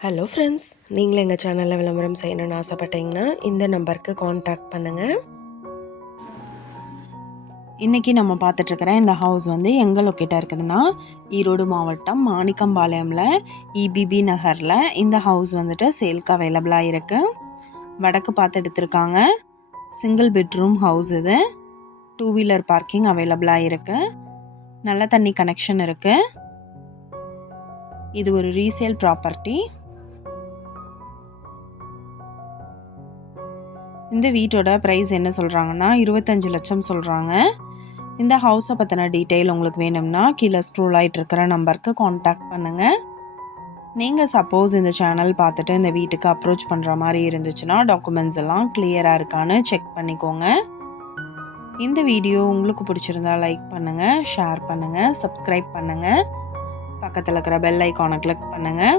Hello friends நீங்களும் எங்கள் சேனலில் விளம்பரம் செய்யணும்னு ஆசைப்பட்டீங்கன்னா இந்த நம்பருக்கு காண்டாக்ட் பண்ணுங்கள் இன்றைக்கி நம்ம பார்த்துட்ருக்கிற இந்த ஹவுஸ் வந்து எங்கே லொக்கேட்டாக இருக்குதுன்னா ஈரோடு மாவட்டம் மாணிக்கம்பாளையமில் இபிபி நகரில் இந்த ஹவுஸ் வந்துட்டு சேல்க்கு அவைலபிளாக இருக்குது வடக்கு பார்த்து எடுத்திருக்காங்க. சிங்கிள் பெட்ரூம் ஹவுஸ் இது. டூ வீலர் பார்க்கிங் அவைலபிளாக இருக்குது நல்ல தண்ணி கனெக்ஷன் இருக்குது இது ஒரு ரீசேல் ப்ராப்பர்ட்டி இந்த வீட்டோட ப்ரைஸ் என்ன சொல்கிறாங்கன்னா இருபத்தஞ்சு லட்சம் சொல்கிறாங்க இந்த ஹவுஸை பற்றின டீட்டெயில் உங்களுக்கு வேணும்னா கீழே ஸ்க்ரோல் ஆகிட்டு இருக்கிற நம்பருக்கு காண்டாக்ட் பண்ணுங்கள் நீங்கள் சப்போஸ் இந்த சேனல் பார்த்துட்டு இந்த வீட்டுக்கு அப்ரோச் பண்ணுற மாதிரி இருந்துச்சுன்னா டாக்குமெண்ட்ஸ் எல்லாம் கிளியராக இருக்கான்னு செக் பண்ணிக்கோங்க. இந்த வீடியோ உங்களுக்கு பிடிச்சிருந்தா லைக் பண்ணுங்கள் ஷேர் பண்ணுங்கள் சப்ஸ்கிரைப் பண்ணுங்கள் பக்கத்தில் இருக்கிற பெல் ஐக்கானை கிளிக் பண்ணுங்கள்